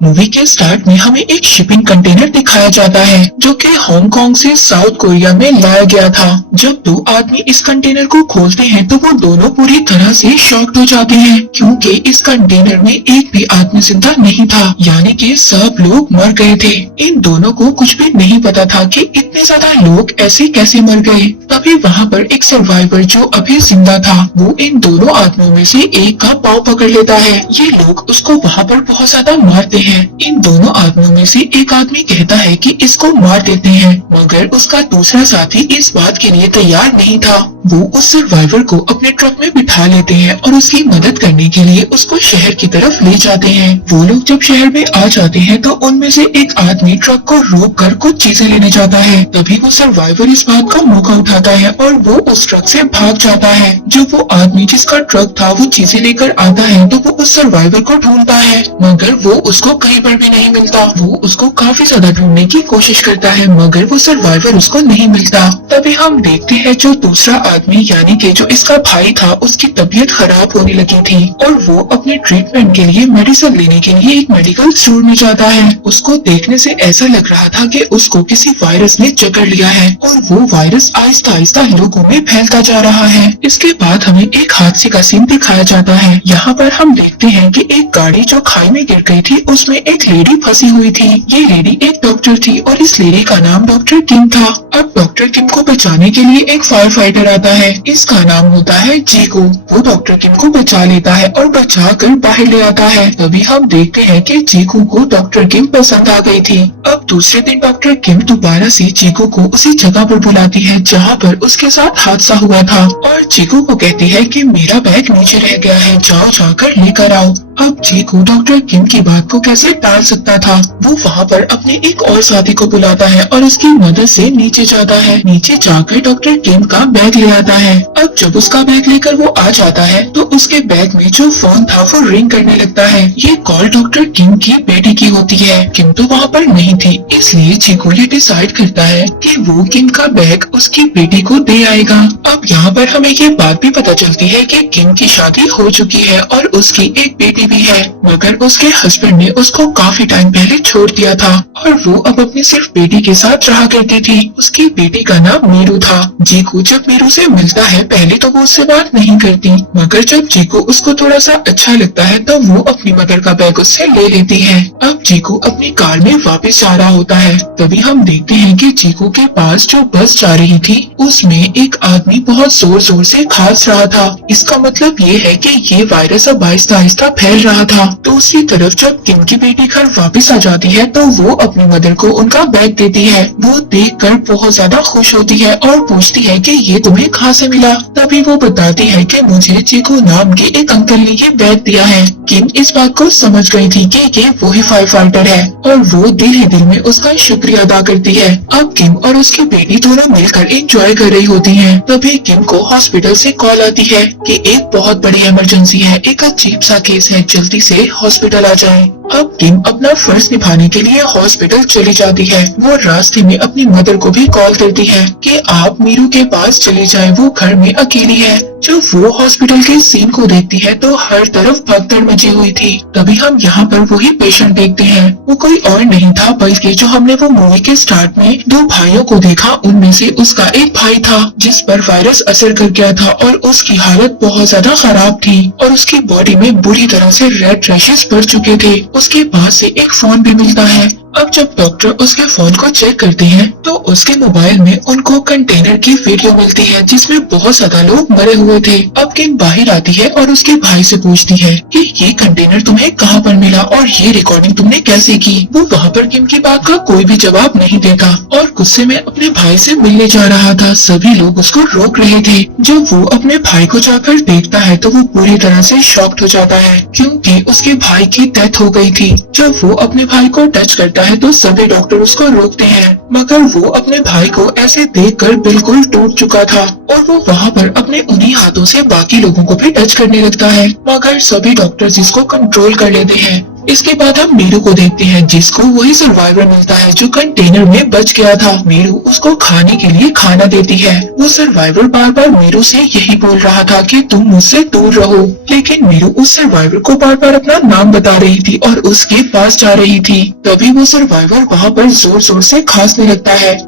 Movie के start में हमें एक शिपिंग कंटेनर दिखाया जाता है जो कि हांगकांग से साउथ कोरिया में लाया गया था। जब दो आदमी इस कंटेनर को खोलते हैं तो वो दोनों पूरी तरह से शॉक्ड हो जाते हैं क्योंकि इस कंटेनर में एक भी आदमी जिंदा नहीं था, यानी कि सब लोग मर गए थे। इन दोनों को कुछ भी नहीं पता था कि इतने ज्यादा लोग ऐसे कैसे मर गए। तभी वहाँ पर एक सर्वाइवर जो अभी जिंदा था वो इन दोनों आदमियों में से एक का पाँव पकड़ लेता है। ये लोग उसको वहाँ पर बहुत ज्यादा मारते हैं। इन दोनों आदमियों में से एक आदमी कहता है कि इसको मार देते हैं, मगर उसका दूसरा साथी इस बात के लिए तैयार नहीं था। वो उस सर्वाइवर को अपने ट्रक में बिठा लेते हैं और उसकी मदद करने के लिए उसको शहर की तरफ ले जाते हैं। वो लोग जब शहर में आ जाते हैं तो उनमें से एक आदमी ट्रक को रोक कर कुछ चीजें लेने जाता है। तभी वो सर्वाइवर इस बात का मौका उठाता है और वो उस ट्रक से भाग जाता है। जब वो आदमी जिसका ट्रक था वो चीजें लेकर आता है तो वो उस सर्वाइवर को ढूंढता है, मगर वो उसको कहीं पर भी नहीं मिलता। वो उसको काफी ज्यादा ढूंढने की कोशिश करता है मगर वो सर्वाइवर उसको नहीं मिलता। तभी हम देखते हैं जो दूसरा आदमी यानी कि जो इसका भाई था उसकी तबीयत खराब होने लगी थी और वो अपने ट्रीटमेंट के लिए मेडिसिन लेने के लिए एक मेडिकल स्टोर में जाता है। उसको देखने से ऐसा लग रहा था कि उसको किसी वायरस ने जकड़ लिया है और वो वायरस आहिस्ता आहिस्ता लोगों में फैलता जा रहा है। इसके बाद हमें एक हादसे का सीन दिखाया जाता है। यहाँ पर हम देखते हैं कि एक गाड़ी जो खाई में गिर गई थी उसमें एक लेडी फंसी हुई थी। ये लेडी एक डॉक्टर थी और इस लेडी का नाम डॉक्टर किम था। अब डॉक्टर किम को बचाने के लिए एक फायर फाइटर आता है, इसका नाम होता है जीको। वो डॉक्टर किम को बचा लेता है और बचा कर बाहर ले आता है। तभी हम देखते हैं कि जीको को डॉक्टर किम पसंद आ गई थी। अब दूसरे दिन डॉक्टर किम दोबारा से जीको को उसी जगह पर बुलाती है जहाँ पर उसके साथ हादसा हुआ था और जीको को कहती है कि मेरा बैग नीचे रह गया है, जाओ जाकर लेकर आओ। अब जीको डॉक्टर किम की बात को कैसे टाल सकता था। वो वहाँ पर अपने एक और साथी को बुलाता है और उसकी मदद से नीचे जाता है। नीचे जाकर डॉक्टर किम का बैग ले आता है। अब जब उसका बैग लेकर वो आ जाता है तो उसके बैग में जो फोन था वो रिंग करने लगता है। ये कॉल डॉक्टर किम की बेटी की होती है। किम तो वहाँ पर नहीं थी, इसलिए जीको ये डिसाइड करता है कि वो किम का बैग उसकी बेटी को दे आएगा। अब यहाँ पर हमें ये बात भी पता चलती है कि किम की शादी हो चुकी है और उसकी एक बेटी भी है, मगर उसके हस्बैंड ने उसको काफी टाइम पहले छोड़ दिया था और वो अब अपनी सिर्फ बेटी के साथ रहा करती थी। उसकी बेटी का नाम मीरू था। जीको जब मीरू से मिलता है पहले तो वो उससे बात नहीं करती, मगर जब जीको उसको थोड़ा सा अच्छा लगता है तो वो अपनी मदर का बैग उससे ले लेती है। अब जीको अपनी कार में वापस जा रहा होता है। तभी हम देखते हैं कि जीको के पास जो बस जा रही थी उसमें एक आदमी बहुत जोर जोर से खांस रहा था। इसका मतलब ये है कि ये वायरस अब आहिस्ता आहिस्ता फैल रहा था। दूसरी तरफ जब किम की बेटी घर वापस आ जाती है तो वो अपनी मदर को उनका बैग देती है। वो देखकर बहुत ज्यादा खुश होती है और पूछती है कि ये तुम्हें कहाँ से मिला। तभी वो बताती है कि मुझे जीको नाम के एक अंकल ने ये बैग दिया है। किम इस बात को समझ गई थी कि ये वही फायर फाइटर है और वो दिल ही दिल में उसका शुक्रिया अदा करती है। अब किम और उसकी बेटी दोनों मिलकर एंजॉय कर रही होती हैं। तभी किम को हॉस्पिटल से कॉल आती है कि एक बहुत बड़ी इमरजेंसी है, एक अजीब सा केस है, जल्दी से हॉस्पिटल आ जाएं। अब किम अपना फर्ज निभाने के लिए हॉस्पिटल चली जाती है। वो रास्ते में अपनी मदर को भी कॉल करती है कि आप मीरू के पास चले जाएं, वो घर में अकेली है। जब वो हॉस्पिटल के सीन को देखती है तो हर तरफ भगदड़ मची हुई थी। तभी हम यहाँ पर वही पेशेंट देखते हैं। वो कोई और नहीं था बल्कि जो हमने वो मूवी के स्टार्ट में दो भाइयों को देखा उनमें से उसका एक भाई था जिस पर वायरस असर कर गया था और उसकी हालत बहुत ज्यादा खराब थी और उसकी बॉडी में बुरी तरह से रेड रैशेस पड़ चुके थे। उसके पास से एक फोन भी मिलता है। अब जब डॉक्टर उसके फोन को चेक करते हैं तो उसके मोबाइल में उनको कंटेनर की वीडियो मिलती है जिसमें बहुत ज्यादा लोग मरे हुए थे। अब किम बाहर आती है और उसके भाई से पूछती है कि ये कंटेनर तुम्हें कहाँ पर मिला और ये रिकॉर्डिंग तुमने कैसे की। वो वहाँ पर किम की बात का कोई भी जवाब नहीं देता और गुस्से में अपने भाई से मिलने जा रहा था। सभी लोग उसको रोक रहे थे। जब वो अपने भाई को जाकर देखता है तो वो पूरी तरह से शॉक्ड हो जाता है क्योंकि उसके भाई की डेथ हो गई थी। जब वो अपने भाई को टच करता है तो सभी डॉक्टर उसको रोकते हैं, मगर वो अपने भाई को ऐसे देखकर बिल्कुल टूट चुका था और वो वहाँ पर अपने उन्हीं हाथों से बाकी लोगों को भी टच करने लगता है, मगर सभी डॉक्टर्स इसको कंट्रोल कर लेते हैं। इसके बाद हम मीरू को देखते हैं जिसको वही सर्वाइवर मिलता है जो कंटेनर में बच गया था। मीरू उसको खाने के लिए खाना देती है। वो सर्वाइवर बार बार मीरू से यही बोल रहा था कि तुम मुझसे दूर रहो, लेकिन मीरू उस सर्वाइवर को बार बार अपना नाम बता रही थी और उसके पास जा रही थी। तभी वो सर्वाइवर वहाँ पर जोर जोर से खांसने लगता है।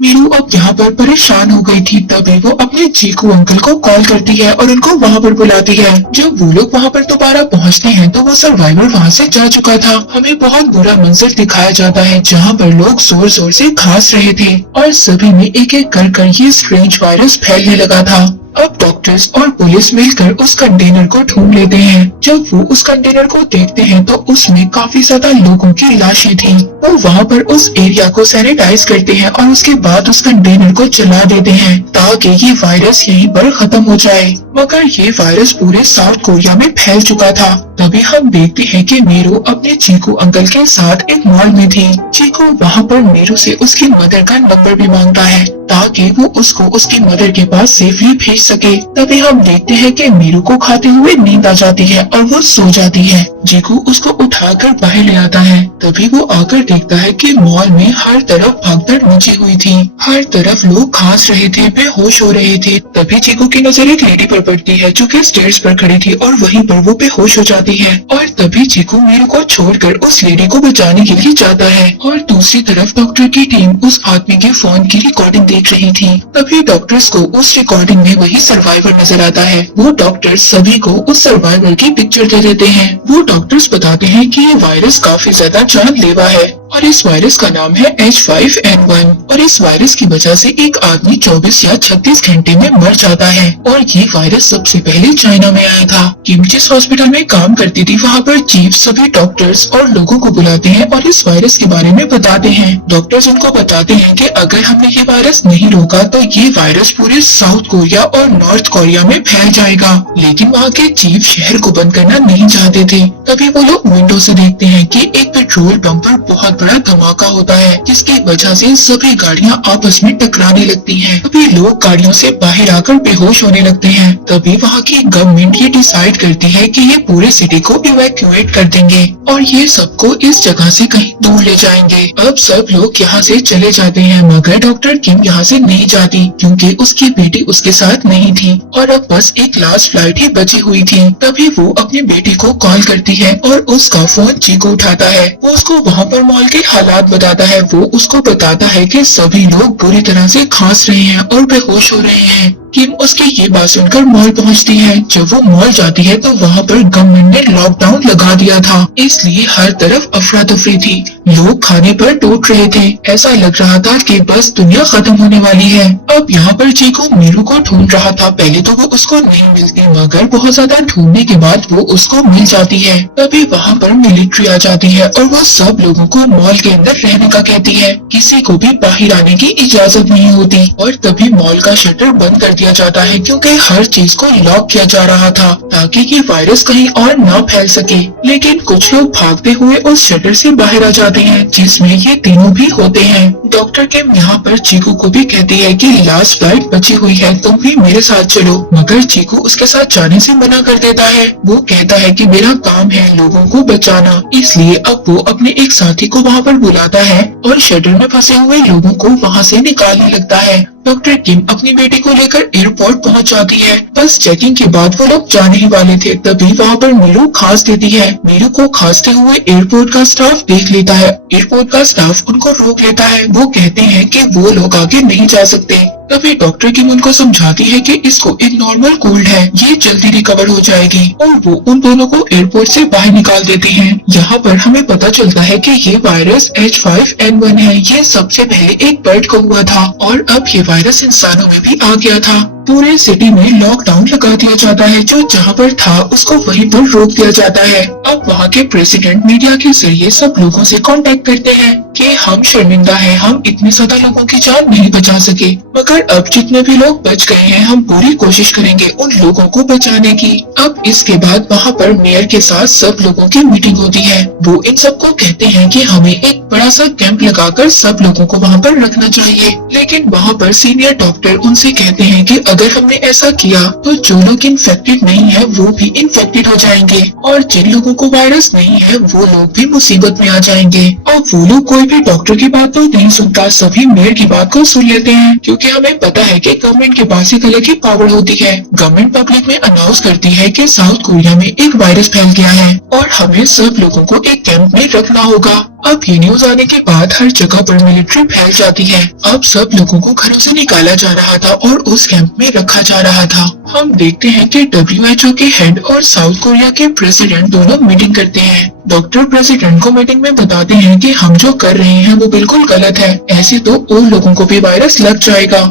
मीरू अब यहाँ पर परेशान हो गई थी। तभी वो अपने चीकू अंकल को कॉल करती है और उनको वहाँ पर बुलाती है। जब वो लोग वहाँ पर दोबारा पहुँचते हैं तो वो सर्वाइवर वहाँ से जा चुका था। हमें बहुत बुरा मंजर दिखाया जाता है जहाँ पर लोग जोर जोर से खांस रहे थे और सभी में एक एक कर ये स्ट्रेंज वायरस फैलने लगा था। अब डॉक्टर्स और पुलिस मिलकर उस कंटेनर को ढूंढ लेते हैं। जब वो उस कंटेनर को देखते हैं तो उसमें काफी ज्यादा लोगों की लाशें थी। वो वहाँ पर उस एरिया को सैनिटाइज करते हैं और उसके बाद उस कंटेनर को जला देते हैं ताकि ये वायरस यहीं पर खत्म हो जाए। मगर ये वायरस पूरे साउथ कोरिया में फैल चुका था। तभी हम देखते हैं कि मीरू अपने चीकू अंकल के साथ एक मॉल में थी। चीकू वहाँ पर मीरू से उसकी मदर का नंबर भी मांगता है ताकि वो उसको उसकी मदर के पास सेफली भेज सके। तभी हम देखते हैं कि मीरू को खाते हुए नींद आ जाती है और वो सो जाती है। चीकू उसको उठाकर बाहर ले आता है। तभी वो आकर देखता है कि मॉल में हर तरफ भगदड़ मची हुई थी। हर तरफ लोग खांस रहे थे, बेहोश हो रहे थे। तभी चीकू की नजर एक लेडी पर पड़ती है जो कि स्टेयर्स पर खड़ी थी और वहीं पर वो बेहोश हो जाती है। और तभी चीकू मीरू को छोड़कर उस लेडी को बचाने के लिए जाता है। और दूसरी तरफ डॉक्टर की टीम उस आदमी के फोन की रिकॉर्डिंग देख रही थी। तभी डॉक्टर्स को उस रिकॉर्डिंग में वही सर्वाइवर नजर आता है। वो डॉक्टर सभी को उस सर्वाइवर की पिक्चर दे देते हैं। वो डॉक्टर्स बताते हैं कि ये वायरस काफी ज्यादा जानलेवा है और इस वायरस का नाम है H5N1 और इस वायरस की वजह से एक आदमी 24 या 36 घंटे में मर जाता है। और ये वायरस सबसे पहले चाइना में आया था। किम जिस हॉस्पिटल में काम करती थी वहाँ पर चीफ सभी डॉक्टर्स और लोगों को बुलाते हैं और इस वायरस के बारे में बताते हैं। डॉक्टर्स उनको बताते हैं कि अगर हमने ये वायरस नहीं रोका तो ये वायरस पूरे साउथ कोरिया और नॉर्थ कोरिया में फैल जाएगा। लेकिन वहाँ के चीफ शहर को बंद करना नहीं चाहते थे। तभी वो लोग विंडो से देखते हैं कि एक पेट्रोल पंप पर बहुत बड़ा धमाका होता है जिसकी वजह से सभी गाड़ियां आपस में टकराने लगती हैं। तभी लोग गाड़ियों से बाहर आकर बेहोश होने लगते हैं। तभी वहाँ की गवर्नमेंट ये डिसाइड करती है कि ये पूरे सिटी को इवैक्यूएट कर देंगे और ये सबको इस जगह से कहीं दूर ले जाएंगे। अब सब लोग यहाँ से चले जाते हैं मगर डॉक्टर किम यहाँ से नहीं जाती क्योंकि उसकी बेटी उसके साथ नहीं थी और अब बस एक लास्ट फ्लाइट ही बची हुई थी। तभी वो अपनी बेटी को कॉल करती है और उसका फोन चीकू उठाता है। वो उसको वहाँ पर मॉल के हालात बताता है। वो उसको बताता है कि सभी लोग बुरी तरह से खांस रहे हैं और बेहोश हो रहे हैं। किम उसकी ये बात सुनकर मॉल पहुंचती है। जब वो मॉल जाती है तो वहाँ पर गवर्नमेंट ने लॉकडाउन लगा दिया था, इसलिए हर तरफ अफरा तफरी थी। लोग खाने पर टूट रहे थे। ऐसा लग रहा था कि बस दुनिया खत्म होने वाली है। अब यहाँ पर चीकू मीरू को ढूंढ रहा था। पहले तो वो उसको नहीं मिलती मगर बहुत ज्यादा ढूंढने के बाद वो उसको मिल जाती है। तभी वहाँ पर मिलिट्री आ जाती है और वो सब लोगों को मॉल के अंदर रहने का कहती है। किसी को भी बाहर आने की इजाजत नहीं होती और तभी मॉल का शटर बंद कर दिया जाता है क्योंकि हर चीज को लॉक किया जा रहा था ताकि ये वायरस कहीं और न फैल सके। लेकिन कुछ लोग भागते हुए उस शटर से बाहर आ जाते हैं जिसमें ये तीनों भी होते हैं। डॉक्टर किम यहाँ पर चीकू को भी कहती है कि लास्ट फ्लाइट बची हुई है, तुम भी मेरे साथ चलो। मगर चीकू उसके साथ जाने से मना कर देता है। वो कहता है कि मेरा काम है लोगों को बचाना, इसलिए अब वो अपने एक साथी को वहाँ पर बुलाता है और शटर में फंसे हुए लोगों को वहाँ से निकालने लगता है। डॉक्टर किम अपनी बेटी को लेकर एयरपोर्ट पहुंच जाती है। बस चेकिंग के बाद वो लोग जाने ही वाले थे। तभी वहाँ पर मीरू खांस देती है। मीरू को खांसते हुए एयरपोर्ट का स्टाफ देख लेता है। एयरपोर्ट का स्टाफ उनको रोक लेता है। वो कहते हैं कि वो लोग आगे नहीं जा सकते। तभी डॉक्टर किम उनको समझाती है कि इसको एक नॉर्मल कोल्ड है, ये जल्दी रिकवर हो जाएगी और वो उन दोनों को एयरपोर्ट से बाहर निकाल देती हैं। यहाँ पर हमें पता चलता है कि ये वायरस H5N1 है। ये सबसे पहले एक बर्ड को हुआ था और अब ये वायरस इंसानों में भी आ गया था। पूरे सिटी में लॉकडाउन लगा दिया जाता है। जो जहाँ पर था उसको वहीं पर रोक दिया जाता है। अब वहाँ के प्रेसिडेंट मीडिया के जरिए सब लोगों से कांटेक्ट करते हैं कि हम शर्मिंदा हैं, हम इतने ज्यादा लोगों की जान नहीं बचा सके। मगर अब जितने भी लोग बच गए हैं, हम पूरी कोशिश करेंगे उन लोगों को बचाने की। अब इसके बाद वहाँ पर मेयर के साथ सब लोगों की मीटिंग होती है। वो इन सबको कहते हैं कि हमें एक बड़ा सा कैंप लगाकर सब लोगों को वहाँ पर रखना चाहिए। लेकिन वहाँ पर सीनियर डॉक्टर उनसे कहते हैं कि अगर हमने ऐसा किया तो जो लोग इन्फेक्टेड नहीं है वो भी इन्फेक्टेड हो जाएंगे, और जिन लोगों को वायरस नहीं है वो लोग भी मुसीबत में आ जाएंगे। और वो लोग कोई भी डॉक्टर की बात तो नहीं सुनता, सभी मेयर की बात को सुन लेते हैं, क्योंकि हमें पता है कि गवर्नमेंट के पास एक अलग ही पावर होती है। गवर्नमेंट पब्लिक में अनाउंस करती है कि साउथ कोरिया में एक वायरस फैल गया है और हमें सब लोगों को एक कैंप में रखना होगा। अब ये न्यूज आने के बाद हर जगह पर मिलिट्री फैल जाती है। अब सब लोगों को घरों से निकाला जा रहा था और उस कैंप में रखा जा रहा था। हम देखते हैं कि WHO के हेड और साउथ कोरिया के प्रेसिडेंट दोनों मीटिंग करते हैं। डॉक्टर प्रेसिडेंट को मीटिंग में बताते हैं कि हम जो कर रहे हैं वो बिल्कुल गलत है, ऐसे तो और लोगों को भी वायरस लग जाएगा।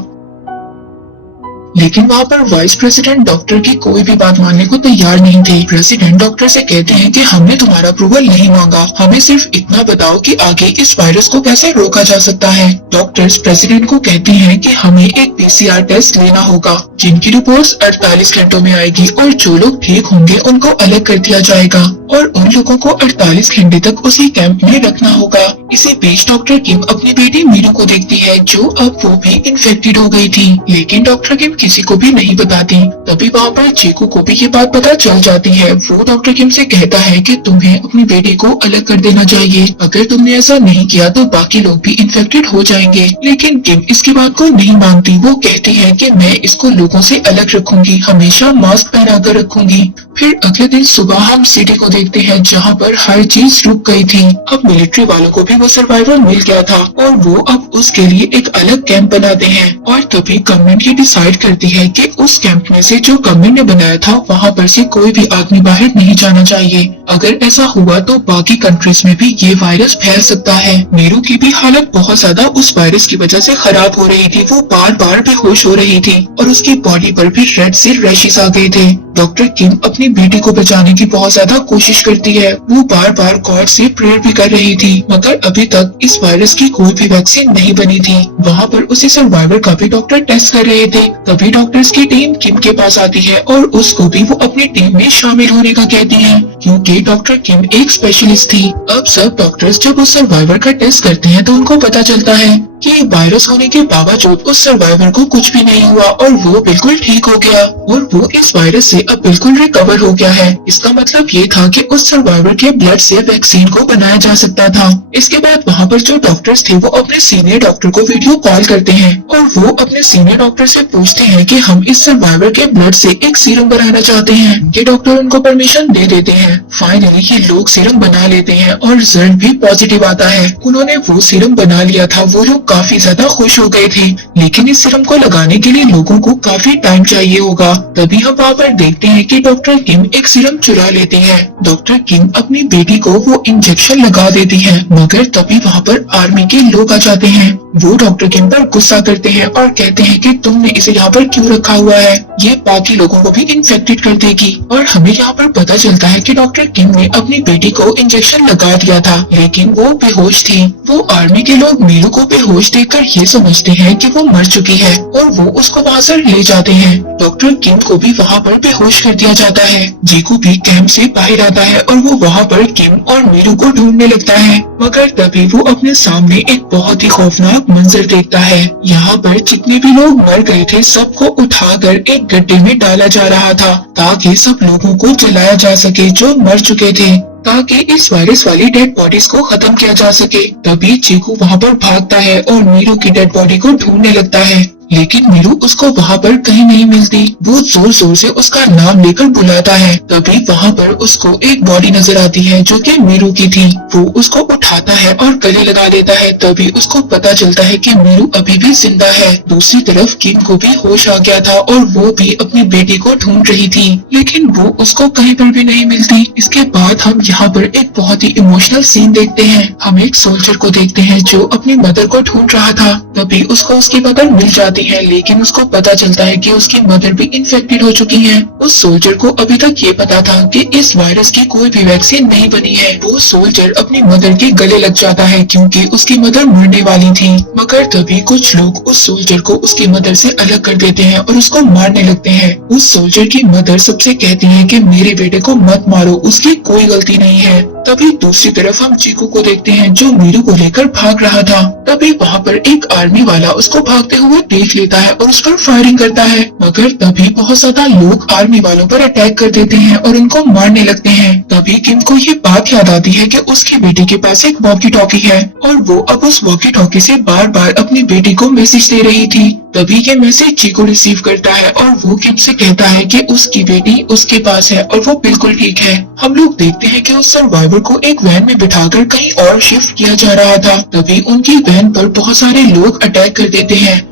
लेकिन वहाँ पर वाइस प्रेसिडेंट डॉक्टर की कोई भी बात मानने को तैयार नहीं थे। प्रेसिडेंट डॉक्टर से कहते हैं कि हमने तुम्हारा अप्रूवल नहीं मांगा, हमें सिर्फ इतना बताओ कि आगे इस वायरस को कैसे रोका जा सकता है। डॉक्टर्स प्रेसिडेंट को कहते हैं कि हमें एक PCR टेस्ट लेना होगा, जिनकी रिपोर्ट 48 घंटों में आएगी, और जो लोग ठीक होंगे उनको अलग कर दिया जाएगा और उन लोगों को 48 घंटे तक उसी कैंप में रखना होगा। इसी बीच डॉक्टर किम अपनी बेटी मीरू को देखती है, जो अब वो भी इन्फेक्टेड हो गई थी। लेकिन डॉक्टर किम किसी को भी नहीं बताती। तभी वहाँ पर चीकू को भी ये बात पता चल जाती है। वो डॉक्टर किम से कहता है कि तुम्हें अपनी बेटी को अलग कर देना चाहिए, अगर तुमने ऐसा नहीं किया तो बाकी लोग भी इन्फेक्टेड हो जाएंगे। लेकिन किम इसकी बात को नहीं मानती। वो कहती है कि मैं इसको लोगों से अलग रखूंगी, हमेशा मास्क पहना कर रखूंगी। फिर अगले दिन सुबह हम सिटी को देखते हैं, जहाँ पर हर चीज रुक गई थी। अब मिलिट्री वालों को भी वो सर्वाइवर मिल गया था और वो अब उसके लिए एक अलग कैंप बनाते हैं। और तभी गवर्नमेंट ये डिसाइड करती है कि उस कैंप में से जो गवर्नमेंट ने बनाया था वहाँ पर से कोई भी आदमी बाहर नहीं जाना चाहिए। अगर ऐसा हुआ तो बाकी कंट्रीज में भी ये वायरस फैल सकता है। मीरू की भी हालत बहुत ज्यादा उस वायरस की वजह से खराब हो रही थी। वो बार बार बेहोश हो रही थी और उसकी बॉडी पर भी रेड से रैशेस आ गए थे। डॉक्टर किम अपनी बेटी को बचाने की बहुत ज्यादा कोशिश करती है। वो बार बार गॉड से प्रेयर भी कर रही थी, मगर अभी तक इस वायरस की कोई भी वैक्सीन नहीं बनी थी। वहाँ पर उसी सर्वाइवर का भी डॉक्टर टेस्ट कर रहे थे। तभी डॉक्टर्स की टीम किम के पास आती है और उसको भी वो अपनी टीम में शामिल होने का कहती है, क्योंकि डॉक्टर किम एक स्पेशलिस्ट थी। अब सब डॉक्टर्स जब उस सर्वाइवर का टेस्ट करते हैं तो उनको पता चलता है कि वायरस होने के बावजूद उस सर्वाइवर को कुछ भी नहीं हुआ और वो बिल्कुल ठीक हो गया और वो इस वायरस से अब बिल्कुल रिकवर हो गया है। इसका मतलब ये था कि उस सर्वाइवर के ब्लड से वैक्सीन को बनाया जा सकता था। इसके बाद वहाँ पर जो डॉक्टर्स थे वो अपने सीनियर डॉक्टर को वीडियो कॉल करते हैं और वो अपने सीनियर डॉक्टर से पूछते हैं कि हम इस सर्वाइवर के ब्लड से एक सीरम बनाना चाहते हैं। ये डॉक्टर उनको परमिशन दे देते हैं। फाइनली ये लोग सीरम बना लेते हैं और रिजल्ट भी पॉजिटिव आता है। उन्होंने वो सीरम बना लिया था। वो लोग काफी ज्यादा खुश हो गए थे, लेकिन इस सीरम को लगाने के लिए लोगों को काफी टाइम चाहिए होगा। तभी हम वहाँ पर देखते हैं कि डॉक्टर किम एक सीरम चुरा लेते हैं। डॉक्टर किम अपनी बेटी को वो इंजेक्शन लगा देती है, मगर तभी वहाँ पर आर्मी के लोग आ जाते हैं। वो डॉक्टर किम पर गुस्सा करते हैं और कहते हैं कि तुमने इसे यहाँ पर क्यों रखा हुआ है, ये बाकी लोगों को भी इन्फेक्टेड कर देगी। और हमें यहाँ पर पता चलता है कि डॉक्टर किम ने अपनी बेटी को इंजेक्शन लगा दिया था, लेकिन वो बेहोश थी। वो आर्मी के लोग मीरू को बेहोश देखकर ये समझते हैं कि वो मर चुकी है और वो उसको वहाँ से ले जाते हैं। डॉक्टर किम को भी वहाँ पर बेहोश कर दिया जाता है। जीकू भी कैंप से बाहर आता है और वो वहाँ पर किम और मीरू को ढूंढने लगता है, मगर तभी वो अपने सामने एक बहुत ही खौफनाक मंजर देखता है। यहाँ पर जितने भी लोग मर गए थे सबको उठाकर एक गड्ढे में डाला जा रहा था, ताकि सब लोगों को जलाया जा सके जो मर चुके थे, ताकि इस वायरस वाली डेड बॉडीज को खत्म किया जा सके। तभी चीकू वहाँ पर भागता है और मीरू की डेड बॉडी को ढूंढने लगता है, लेकिन मीरू उसको वहाँ पर कहीं नहीं मिलती। वो जोर जोर से उसका नाम लेकर बुलाता है। तभी वहाँ पर उसको एक बॉडी नजर आती है जो कि मीरू की थी। वो उसको उठाता है और गले लगा लेता है। तभी उसको पता चलता है कि मीरू अभी भी जिंदा है। दूसरी तरफ किम को भी होश आ गया था और वो भी अपनी बेटी को ढूंढ रही थी, लेकिन वो उसको कहीं पर भी नहीं मिलती। इसके बाद हम यहाँ पर एक बहुत ही इमोशनल सीन देखते हैं। हम एक सोल्जर को देखते हैं जो अपनी मदर को ढूंढ रहा था। तभी उसको उसकी मदर मिल जाती है, लेकिन उसको पता चलता है कि उसकी मदर भी इन्फेक्टेड हो चुकी है। उस सोल्जर को अभी तक ये पता था कि इस वायरस की कोई भी वैक्सीन नहीं बनी है। वो सोल्जर अपनी मदर के गले लग जाता है क्योंकि उसकी मदर मरने वाली थी। मगर तभी कुछ लोग उस सोल्जर को उसकी मदर से अलग कर देते हैं और उसको मारने लगते हैं। उस सोल्जर की मदर सबसे कहती है कि मेरे बेटे को मत मारो, उसकी कोई गलती नहीं है। तभी दूसरी तरफ हम चीकू को देखते हैं जो मीरू को लेकर भाग रहा था। तभी वहाँ पर एक आर्मी वाला उसको भागते हुए देख लेता है और उस पर फायरिंग करता है। मगर तभी बहुत ज्यादा लोग आर्मी वालों पर अटैक कर देते हैं और उनको मारने लगते हैं। तभी किम को ये बात याद आती है कि उसकी बेटी के पास एक वॉकी टॉकी है और वो अब उस वॉकी टॉकी से बार बार अपनी बेटी को मैसेज दे रही थी। तभी ये मैसेज चीकू रिसीव करता है और वो किम से कहता है कि उसकी बेटी उसके पास है और वो बिल्कुल ठीक है। हम लोग देखते हैं कि उस सर्वाइवर को एक वैन में बिठाकर कहीं और शिफ्ट किया जा रहा था। तभी उनकी वैन पर बहुत सारे लोग अटैक कर देते हैं।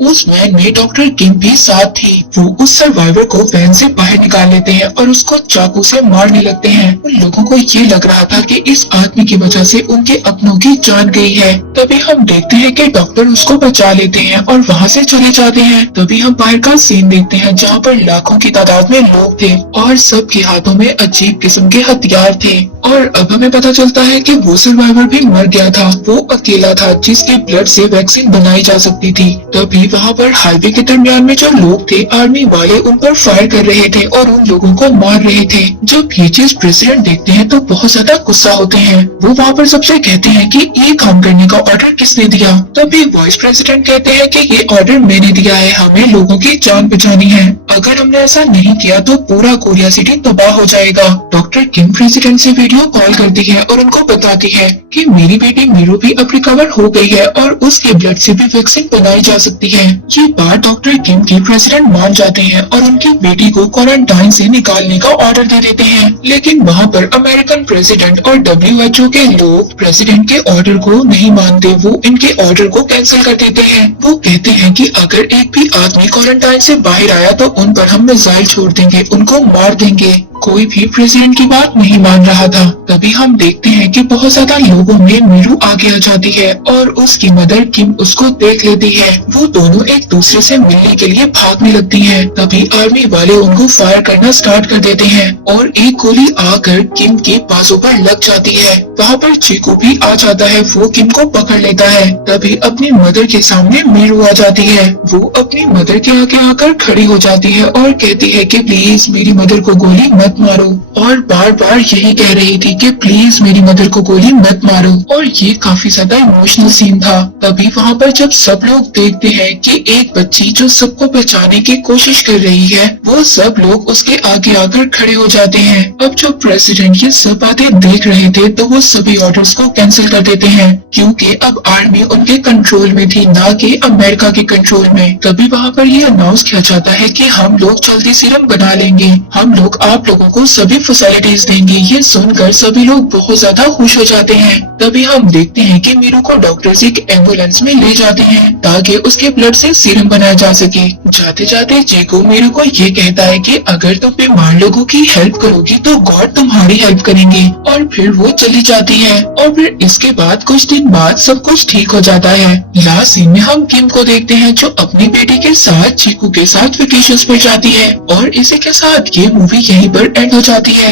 उस वैन में डॉक्टर किम भी साथ थी। वो उस सर्वाइवर को वैन से बाहर निकाल लेते हैं और उसको चाकू से मारने लगते हैं। उन लोगों को ये लग रहा था कि इस आदमी की वजह से उनके अपनों की जान गई है। तभी हम देखते हैं कि डॉक्टर उसको बचा लेते हैं और वहाँ से चले जाते हैं। तभी हम बाहर का सीन देखते हैं जहाँ पर लाखों की तादाद में लोग थे और सबके हाथों में अजीब किस्म के हथियार थे। और अब हमें पता चलता है कि वो सर्वाइवर भी मर गया था। वो अकेला था जिसके ब्लड से वैक्सीन बनाई जा सकती थी। तभी वहाँ पर हाईवे के दरमियान में जो लोग थे आर्मी वाले उन पर फायर कर रहे थे और उन लोगों को मार रहे थे। जब ये चीज प्रेसिडेंट देखते हैं तो बहुत ज्यादा गुस्सा होते हैं। वो वहाँ पर सबसे कहते हैं कि ये काम करने का ऑर्डर किसने दिया। तभी वाइस प्रेसिडेंट कहते हैं कि ये ऑर्डर मैंने दिया है, हमें लोगों की जान बचानी है। अगर हमने ऐसा नहीं किया तो पूरा कोरिया सिटी तबाह हो जाएगा। डॉक्टर किम प्रेसिडेंट से वीडियो कॉल करती है और उनको बताती है कि मेरी बेटी मीरू भी अब रिकवर हो गई है और उसके ब्लड से भी वैक्सीन बनाई जा सकती है। ये बात डॉक्टर किम के प्रेसिडेंट मान जाते हैं और उनकी बेटी को क्वारंटाइन से निकालने का ऑर्डर दे देते हैं। लेकिन वहाँ पर अमेरिकन प्रेसिडेंट और WHO के लोग प्रेसिडेंट के ऑर्डर को नहीं मानते। वो इनके ऑर्डर को कैंसिल कर देते हैं। वो कहते हैं कि अगर एक भी आदमी क्वारंटाइन से बाहर आया तो उन पर हम मिसाइल छोड़ देंगे, उनको मार देंगे। कोई भी प्रेसिडेंट की बात नहीं मान रहा था। तभी हम देखते हैं कि बहुत ज्यादा लोगों में मीरू आगे आ जाती है और उसकी मदर किम उसको देख लेती है। वो दोनों एक दूसरे से मिलने के लिए भागने लगती हैं। तभी आर्मी वाले उनको फायर करना स्टार्ट कर देते हैं और एक गोली आकर किम के बाजू पर लग जाती है। वहाँ पर चीकू भी आ जाता है। वो किम को पकड़ लेता है। तभी अपनी मदर के सामने मीरू आ जाती है। वो अपनी मदर के आगे आकर खड़ी हो जाती है और कहती है कि प्लीज मेरी मदर को गोली मत मारो और बार बार यही कह रही थी कि प्लीज मेरी मदर को गोली मत मारो। और ये काफी ज्यादा इमोशनल सीन था। तभी वहाँ पर जब सब लोग देखते हैं कि एक बच्ची जो सबको बचाने की कोशिश कर रही है, वो सब लोग उसके आगे आकर खड़े हो जाते हैं। अब जो प्रेसिडेंट ये सब बातें देख रहे थे तो वो सभी ऑर्डर्स को कैंसिल कर देते हैं क्योंकि अब आर्मी उनके कंट्रोल में थी, ना कि अमेरिका के कंट्रोल में। तभी वहाँ पर ये अनाउंस किया जाता है कि हम लोग जल्दी सीरम बना लेंगे, हम लोग आप लोगों को सभी फैसिलिटीज देंगे। ये सुनकर सभी लोग बहुत ज्यादा खुश हो जाते हैं। तभी हम देखते हैं कि मीरू को डॉक्टर्स एक एम्बुलेंस में ले जाते हैं ताकि उसके ब्लड से सीरम बनाया जा सके। जाते जाते चीकू मीरू को ये कहता है कि अगर तुम बीमार लोगों की हेल्प करोगी तो गॉड तुम्हारी हेल्प करेंगे। और फिर वो चली जाती है और फिर इसके बाद कुछ दिन बाद सब कुछ ठीक हो जाता है। लास्ट सीन में हम किम को देखते हैं जो अपनी बेटी के साथ चीकू के साथ वेकेशन पर जाती है। और इसी के साथ ये मूवी यहीं पर एंड हो जाती है।